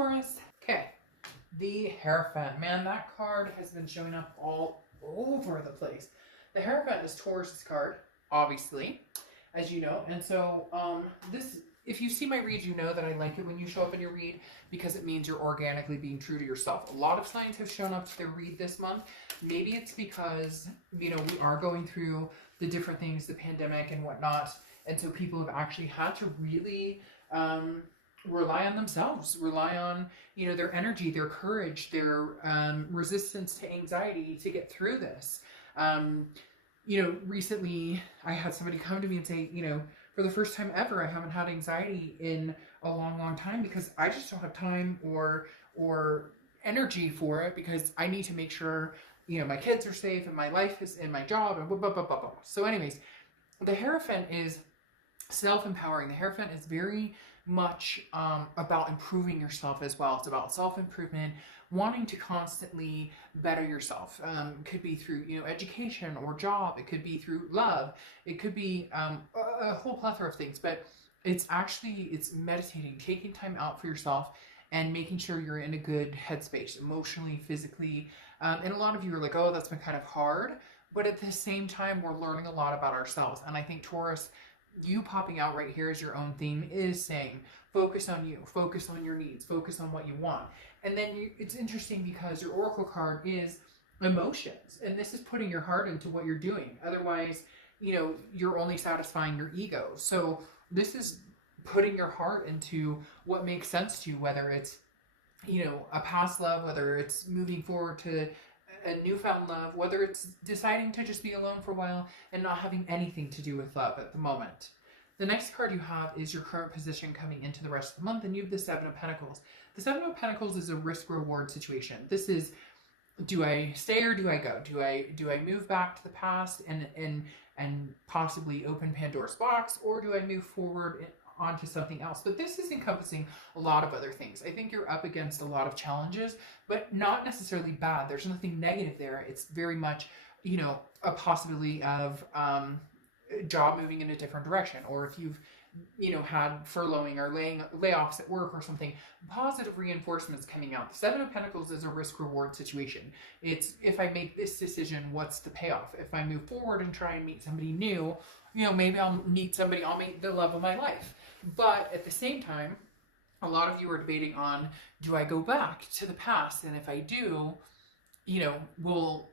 Taurus. Okay, the Hierophant. Man, that card has been showing up all over the place. The Hierophant is Taurus's card, obviously, as you know. And so if you see my read, you know that I like it when you show up in your read because it means you're organically being true to yourself. A lot of signs have shown up to their read this month. Maybe it's because, you know, we are going through the different things, the pandemic and whatnot. And so people have actually had to really rely on themselves, rely on, you know, their energy, their courage, their resistance to anxiety to get through this. You know, recently I had somebody come to me and say, you know, for the first time ever, I haven't had anxiety in a long, long time because I just don't have time or energy for it because I need to make sure, you know, my kids are safe and my life is in my job and blah, blah, blah, blah, blah. So anyways, the Hierophant is self-empowering. The Hierophant is very much about improving yourself as well. It's about self-improvement, wanting to constantly better yourself. Could be through, you know, education or job. It could be through love. It could be a whole plethora of things, but it's meditating, taking time out for yourself and making sure you're in a good headspace, emotionally, physically. And a lot of you are like, oh, that's been kind of hard. But at the same time, we're learning a lot about ourselves. And I think Taurus, you popping out right here as your own theme is saying, focus on you, focus on your needs, focus on what you want. And then it's interesting because your Oracle card is emotions. And this is putting your heart into what you're doing. Otherwise, you know, you're only satisfying your ego. So this is putting your heart into what makes sense to you, whether it's, you know, a past love, whether it's moving forward to a newfound love, whether it's deciding to just be alone for a while and not having anything to do with love at the moment. The next card you have is your current position coming into the rest of the month, and you have the Seven of Pentacles. The Seven of Pentacles is a risk-reward situation. This is, do I stay or do I go? Do I move back to the past and possibly open Pandora's box, or do I move forward onto something else? But this is encompassing a lot of other things. I think you're up against a lot of challenges, but not necessarily bad. There's nothing negative there. It's very much, you know, a possibility of job moving in a different direction, or if you've, you know, had furloughing or layoffs at work or something, positive reinforcements coming out. The Seven of Pentacles is a risk-reward situation. It's, if I make this decision, what's the payoff? If I move forward and try and meet somebody new, you know, maybe I'll meet somebody, I'll meet the love of my life. But at the same time, a lot of you are debating on, do I go back to the past? And if I do, you know, will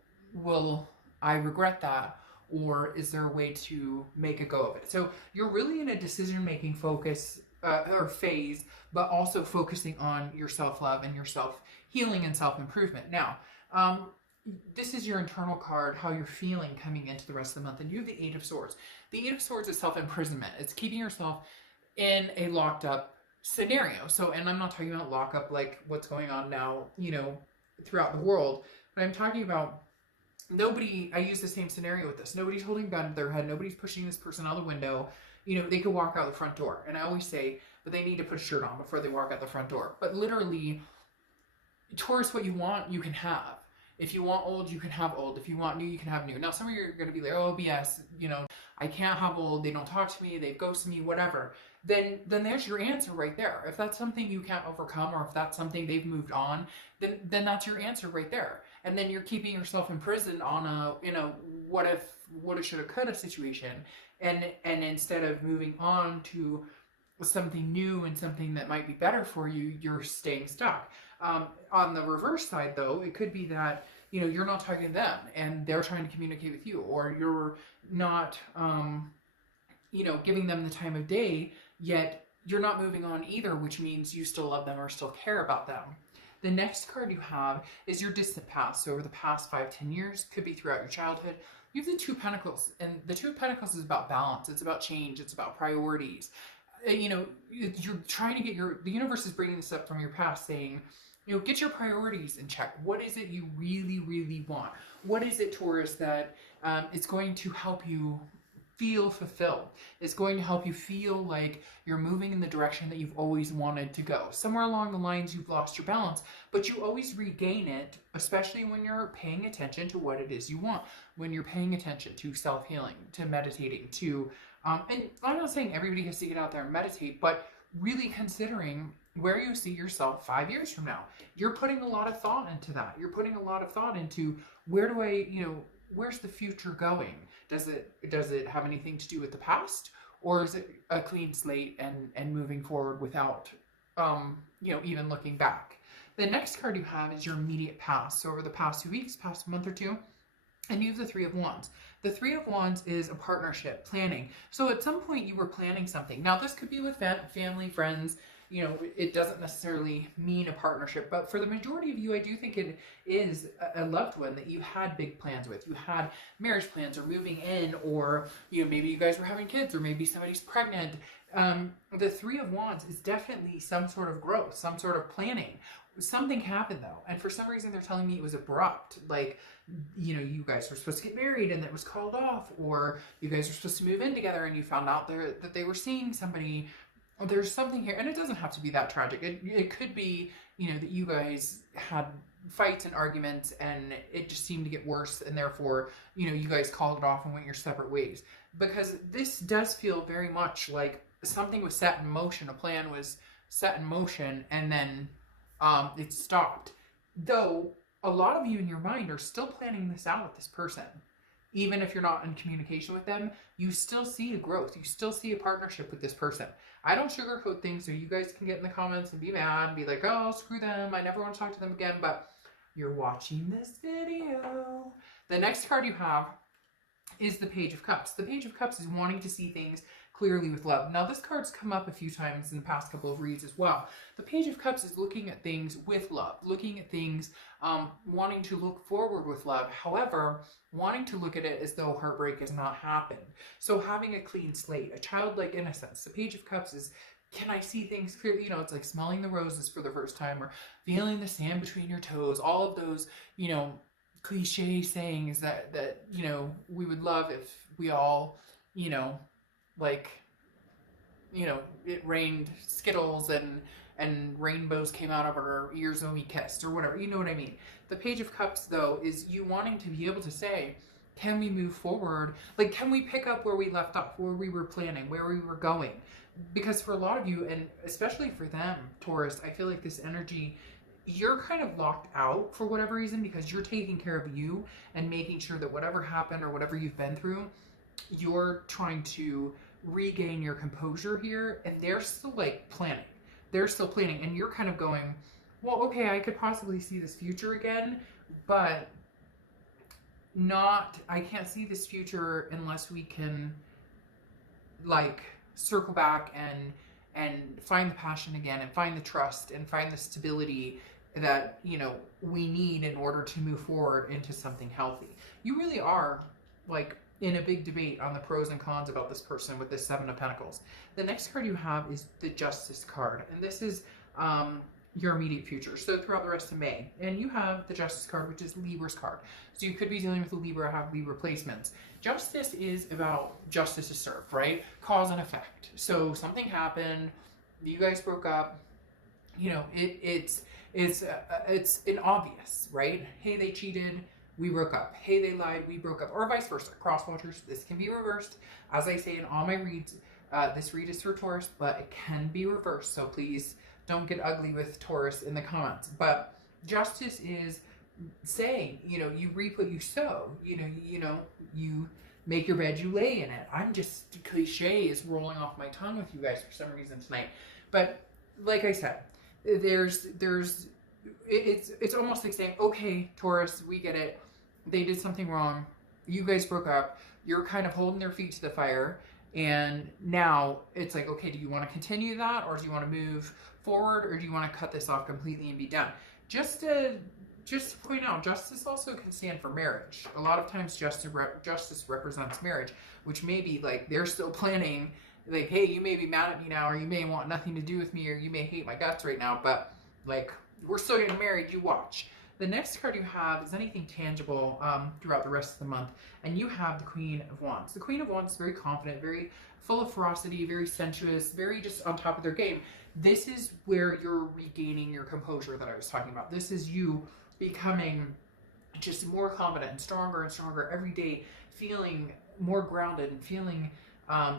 I regret that? Or is there a way to make a go of it? So you're really in a decision-making focus or phase, but also focusing on your self-love and your self-healing and self-improvement. Now, this is your internal card, how you're feeling coming into the rest of the month. And you have the Eight of Swords. The Eight of Swords is self-imprisonment. It's keeping yourself in a locked up scenario. So, and I'm not talking about lockup like what's going on now, you know, throughout the world, but I'm talking about nobody, I use the same scenario with this. Nobody's holding a gun to their head. Nobody's pushing this person out the window. You know, they could walk out the front door. And I always say, but they need to put a shirt on before they walk out the front door. But literally, Taurus, what you want, you can have. If you want old, you can have old. If you want new, you can have new. Now, some of you are going to be like, oh, BS, you know, I can't have old. They don't talk to me. They've ghosted me, whatever. Then there's your answer right there. If that's something you can't overcome, or if that's something they've moved on, then that's your answer right there. And then you're keeping yourself imprisoned on a, you know, what if, woulda, shoulda, coulda situation. And instead of moving on to something new and something that might be better for you, you're staying stuck. On the reverse side, though, it could be that, you know, you're not talking to them and they're trying to communicate with you, or you're not, you know, giving them the time of day, yet you're not moving on either, which means you still love them or still care about them. The next card you have is your distant past. So over the past 5-10 years, could be throughout your childhood. You have the Two of Pentacles, and the Two of Pentacles is about balance. It's about change. It's about priorities. You know, you're trying to get the universe is bringing this up from your past, saying, you know, get your priorities in check. What is it you really, really want? What is it, Taurus, that is going to help you feel fulfilled? It's going to help you feel like you're moving in the direction that you've always wanted to go. Somewhere along the lines, you've lost your balance, but you always regain it, especially when you're paying attention to what it is you want, when you're paying attention to self-healing, to meditating, to, and I'm not saying everybody has to get out there and meditate, but really considering, where you see yourself 5 years from now. You're putting a lot of thought into that. You're putting a lot of thought into, where do I, where's the future going? Does it have anything to do with the past, or is it a clean slate and moving forward without, even looking back? The next card you have is your immediate past. So over the past 2 weeks, past month or two, and you have the Three of Wands. The Three of Wands is a partnership, planning. So at some point you were planning something. Now this could be with family, friends. It doesn't necessarily mean a partnership, but for the majority of you, I do think it is a loved one that you had big plans with. You had marriage plans, or moving in, or maybe you guys were having kids, or maybe somebody's pregnant. The Three of Wands is definitely some sort of growth, some sort of planning. Something happened though, and for some reason they're telling me it was abrupt. Like, you guys were supposed to get married and it was called off, or you guys were supposed to move in together and you found out that they were seeing somebody. There's something here, and it doesn't have to be that tragic. It could be, that you guys had fights and arguments and it just seemed to get worse, and therefore, you guys called it off and went your separate ways. Because this does feel very much like something was set in motion, a plan was set in motion, and then it stopped. Though a lot of you in your mind are still planning this out with this person. Even if you're not in communication with them, you still see a growth. You still see a partnership with this person. I don't sugarcoat things, so you guys can get in the comments and be mad and be like, oh, screw them, I never want to talk to them again, but you're watching this video. The next card you have is the Page of Cups. The Page of Cups is wanting to see things clearly with love. Now, this card's come up a few times in the past couple of reads as well. The Page of Cups is looking at things with love, looking at things, wanting to look forward with love. However, wanting to look at it as though heartbreak has not happened. So having a clean slate, a childlike innocence. The Page of Cups is, can I see things clearly? It's like smelling the roses for the first time, or feeling the sand between your toes. All of those, cliche sayings that we would love if we all, it rained Skittles and rainbows came out of our ears when we kissed, or whatever. You know what I mean? The Page of Cups, though, is you wanting to be able to say, can we move forward? Like, can we pick up where we left off, where we were planning, where we were going? Because for a lot of you, and especially for them, Taurus, I feel like this energy, you're kind of locked out for whatever reason, because you're taking care of you and making sure that whatever happened or whatever you've been through, you're trying to regain your composure here, and they're still like planning. They're still planning, and you're kind of going, well, okay, I could possibly see this future again, but I can't see this future unless we can like circle back and find the passion again, and find the trust, and find the stability that we need in order to move forward into something healthy. You really are like in a big debate on the pros and cons about this person with this Seven of Pentacles. The next card you have is the Justice card, and this is your immediate future, so throughout the rest of May. And you have the Justice card, which is Libra's card. So you could be dealing with a Libra, have Libra placements. Justice is about justice is served, right? Cause and effect. So something happened, you guys broke up, it's an obvious, right? Hey, they cheated, we broke up. Hey, they lied, we broke up. Or vice versa. Cross watchers, this can be reversed. As I say in all my reads, this read is for Taurus, but it can be reversed. So please don't get ugly with Taurus in the comments. But justice is saying, you reap what you sow. You make your bed, you lay in it. I'm just, cliche is rolling off my tongue with you guys for some reason tonight. But like I said, it's almost like saying, okay, Taurus, we get it. They did something wrong. You guys broke up. You're kind of holding their feet to the fire. And now it's like, okay, do you want to continue that? Or do you want to move forward? Or do you want to cut this off completely and be done? Just to point out, justice also can stand for marriage. A lot of times justice represents marriage, which may be like they're still planning, like, hey, you may be mad at me now, or you may want nothing to do with me, or you may hate my guts right now, but like, we're still getting married, you watch. The next card you have is anything tangible throughout the rest of the month, and you have the Queen of Wands. The Queen of Wands is very confident, very full of ferocity, very sensuous, very just on top of their game. This is where you're regaining your composure that I was talking about. This is you becoming just more confident and stronger every day, feeling more grounded and feeling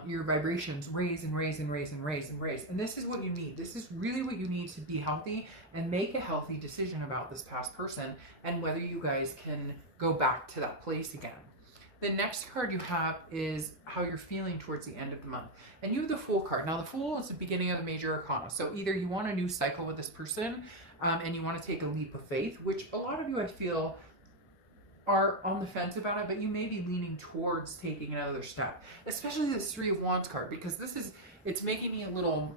your vibrations raise and raise and raise and raise and raise. And this is what you need. This is really what you need to be healthy and make a healthy decision about this past person and whether you guys can go back to that place again. The next card you have is how you're feeling towards the end of the month. And you have the Fool card. Now the Fool is the beginning of the major arcana. So either you want a new cycle with this person and you want to take a leap of faith, which a lot of you, I feel, are on the fence about it, but you may be leaning towards taking another step. Especially this Three of Wands card, because it's making me a little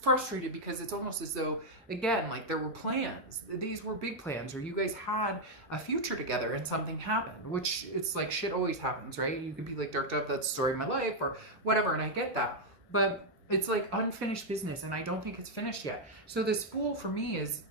frustrated, because it's almost as though, again, like there were plans. These were big plans, or you guys had a future together and something happened, which it's like shit always happens, right? You could be like, darked up, that's the story of my life or whatever, and I get that. But it's like unfinished business, and I don't think it's finished yet. So this Fool for me is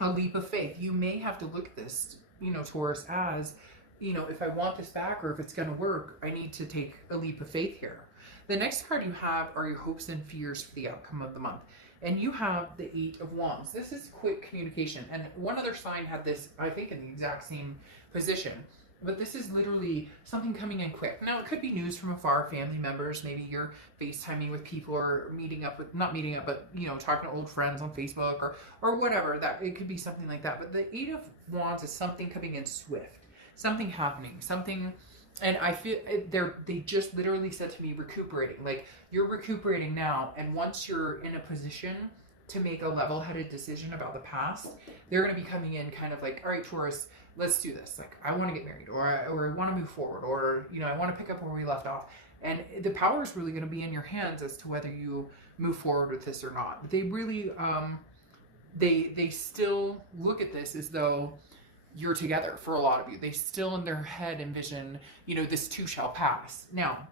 a leap of faith. You may have to look at this, you know, Taurus, as, you know, if I want this back or if it's going to work, I need to take a leap of faith here. The next card you have are your hopes and fears for the outcome of the month. And you have the Eight of Wands. This is quick communication. And one other sign had this, I think, in the exact same position. But this is literally something coming in quick. Now, it could be news from afar, family members. Maybe you're FaceTiming with people or meeting up with, not meeting up, but, you know, talking to old friends on Facebook or whatever. That it could be something like that. But the Eight of Wands is something coming in swift. Something happening. Something... And I feel they just literally said to me, recuperating. Like, you're recuperating now, and once you're in a position to make a level-headed decision about the past, they're going to be coming in kind of like, all right, Taurus, let's do this. Like, I want to get married, or I want to move forward, or, you know, I want to pick up where we left off. And the power is really going to be in your hands as to whether you move forward with this or not. But they really, they still look at this as though you're together. For a lot of you, they still in their head envision, you know, this too shall pass. Now,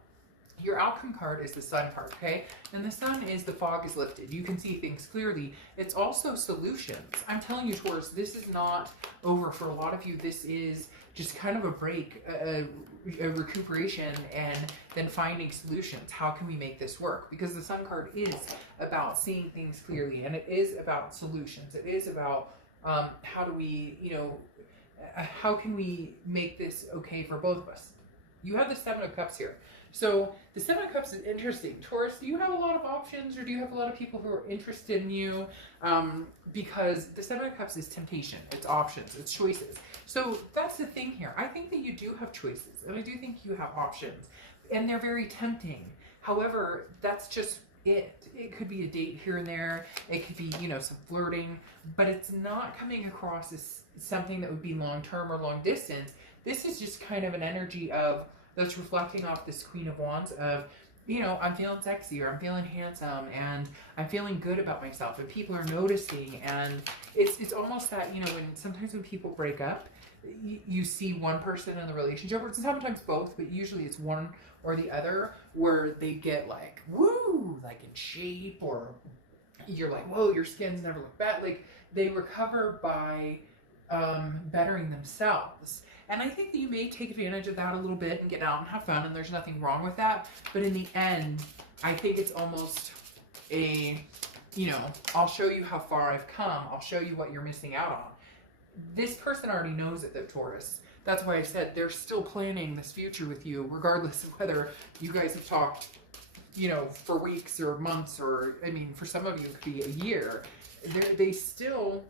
your outcome card is the Sun card, okay? And the Sun is the fog is lifted. You can see things clearly. It's also solutions. I'm telling you, Taurus, this is not over for a lot of you. This is just kind of a break, a recuperation, and then finding solutions. How can we make this work? Because the Sun card is about seeing things clearly, and it is about solutions. It is about how do we, you know, how can we make this okay for both of us? You have the Seven of Cups here. So the Seven of Cups is interesting. Taurus, do you have a lot of options, or do you have a lot of people who are interested in you? Because the Seven of Cups is temptation. It's options. It's choices. So that's the thing here. I think that you do have choices, and I do think you have options, and they're very tempting. However, that's just it. It could be a date here and there. It could be, you know, some flirting, but it's not coming across as something that would be long-term or long distance. This is just kind of an energy of that's reflecting off this Queen of Wands of, you know, I'm feeling sexy, or I'm feeling handsome, and I'm feeling good about myself, and people are noticing. And it's almost that, you know, sometimes when people break up, you see one person in the relationship, or sometimes both, but usually it's one or the other, where they get like, woo, like in shape, or you're like, whoa, your skin's never looked bad. Like, they recover by bettering themselves. And I think that you may take advantage of that a little bit and get out and have fun, and there's nothing wrong with that. But in the end, I think it's almost a, you know, I'll show you how far I've come. I'll show you what you're missing out on. This person already knows it, though, Taurus. That's why I said they're still planning this future with you, regardless of whether you guys have talked, you know, for weeks or months, or, I mean, for some of you, it could be a year. They still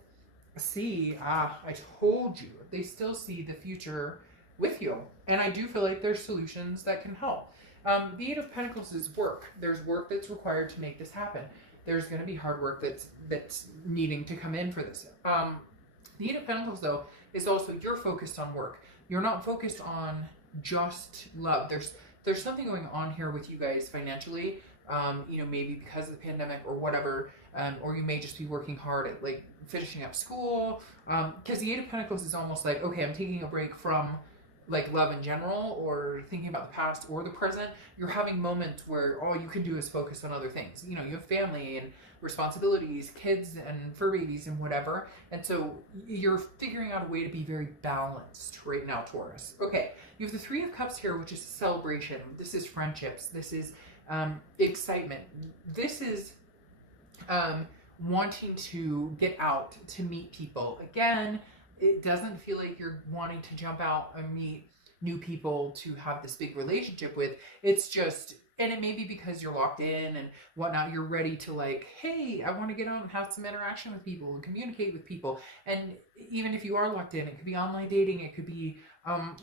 see, I told you, they still see the future with you. And I do feel like there's solutions that can help. The Eight of Pentacles is work. There's work that's required to make this happen. There's going to be hard work that's needing to come in for this. The Eight of Pentacles, though, is also you're focused on work. You're not focused on just love. There's something going on here with you guys financially. You know, maybe because of the pandemic or whatever, or you may just be working hard at like finishing up school. Because the Eight of Pentacles is almost like, okay, I'm taking a break from like love in general, or thinking about the past or the present. You're having moments where all you can do is focus on other things. You know, you have family and responsibilities, kids and fur babies and whatever. And so you're figuring out a way to be very balanced right now, Taurus. Okay, you have the Three of Cups here, which is a celebration. This is friendships. This is excitement. This is wanting to get out to meet people. Again, it doesn't feel like you're wanting to jump out and meet new people to have this big relationship with. It's just, and it may be because you're locked in and whatnot, you're ready to like, hey, I want to get out and have some interaction with people and communicate with people. And even if you are locked in, it could be online dating, it could be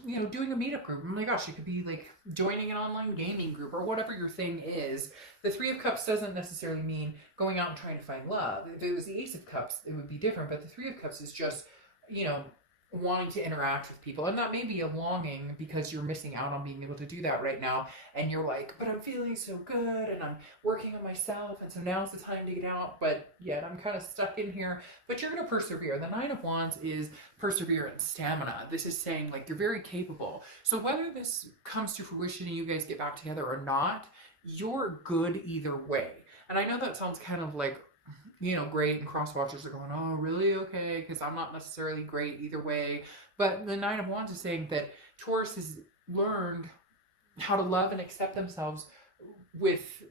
you know, doing a meetup group. Oh my gosh, it could be like joining an online gaming group or whatever your thing is. The Three of Cups doesn't necessarily mean going out and trying to find love. If it was the Ace of Cups, it would be different. But the Three of Cups is just, you know, wanting to interact with people, and that may be a longing because you're missing out on being able to do that right now, and you're like, but I'm feeling so good and I'm working on myself, and so now's the time to get out, but yet I'm kind of stuck in here. But you're going to persevere. The Nine of Wands is perseverance, stamina. This is saying like you're very capable. So whether this comes to fruition and you guys get back together or not, you're good either way. And I know that sounds kind of like, you know, great, and cross watchers are going, oh, really? Okay, because I'm not necessarily great either way. But the Nine of Wands is saying that Taurus has learned how to love and accept themselves with,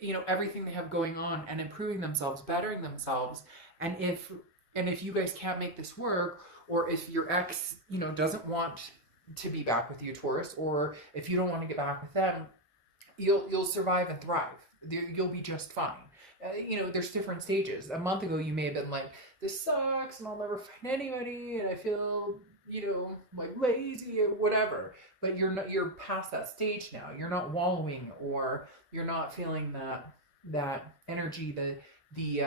you know, everything they have going on, and improving themselves, bettering themselves. And if you guys can't make this work, or if your ex, you know, doesn't want to be back with you, Taurus, or if you don't want to get back with them, you'll survive and thrive. You'll be just fine. You know, there's different stages. A month ago, you may have been like, this sucks and I'll never find anybody and I feel, you know, like lazy or whatever. But you're past that stage now. You're not wallowing, or you're not feeling that energy, the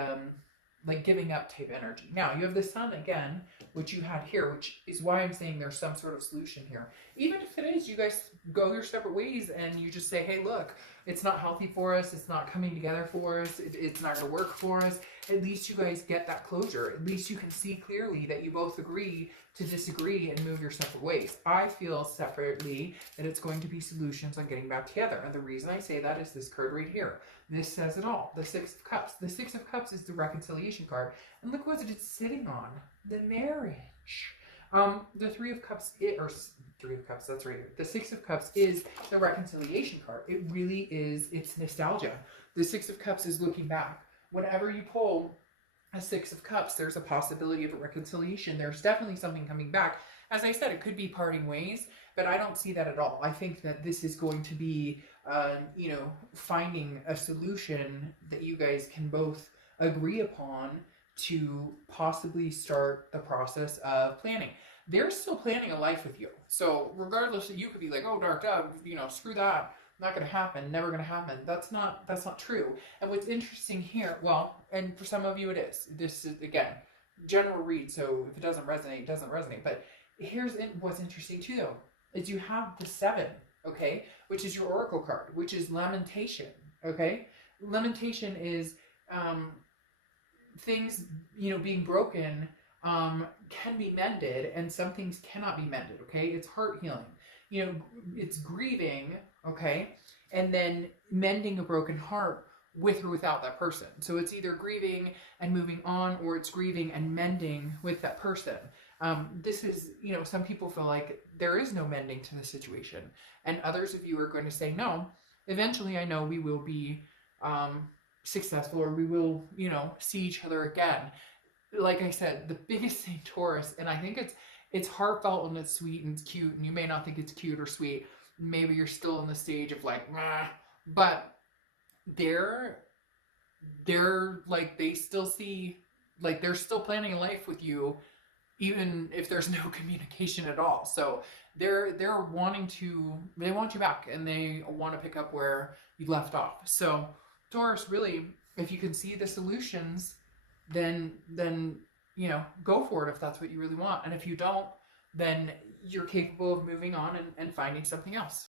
like giving up type energy. Now you have the Sun again, which you had here, which is why I'm saying there's some sort of solution here. Even if it is, you guys go your separate ways and you just say, hey, look, it's not healthy for us. It's not coming together for us. It's not going to work for us. At least you guys get that closure. At least you can see clearly that you both agree to disagree and move your separate ways. I feel separately that it's going to be solutions on getting back together. And the reason I say that is this card right here. This says it all. The Six of Cups. The Six of Cups is the reconciliation card. And look what it's sitting on. The marriage. The Three of Cups, Three of Cups, that's right. The Six of Cups is the reconciliation card. It really is, it's nostalgia. The Six of Cups is looking back. Whenever you pull a Six of Cups, there's a possibility of a reconciliation. There's definitely something coming back. As I said, it could be parting ways, but I don't see that at all. I think that this is going to be, you know, finding a solution that you guys can both agree upon to possibly start the process of planning. They're still planning a life with you. So regardless, you could be like, oh, dark dove, you know, screw that. Not going to happen. Never going to happen. That's not true. And what's interesting here, well, and for some of you it is. This is, again, general read. So if it doesn't resonate, it doesn't resonate. But here's what's interesting too, though, is you have the Seven, okay, which is your oracle card, which is lamentation, okay? Lamentation is things, you know, being broken can be mended, and some things cannot be mended, okay? It's heart healing. You know, it's grieving, okay? And then mending a broken heart with or without that person. So it's either grieving and moving on, or it's grieving and mending with that person. This is, you know, some people feel like there is no mending to the situation. And others of you are going to say, no, eventually I know we will be successful, or we will, you know, see each other again. Like I said, the biggest thing, Taurus, and I think it's heartfelt and it's sweet and it's cute, and you may not think it's cute or sweet. Maybe you're still in the stage of like, nah, but they're like, they still see, like, they're still planning a life with you, even if there's no communication at all. So they're wanting to, they want you back, and they want to pick up where you left off. So Taurus, really, if you can see the solutions, then you know, go for it if that's what you really want. And if you don't, then you're capable of moving on and finding something else.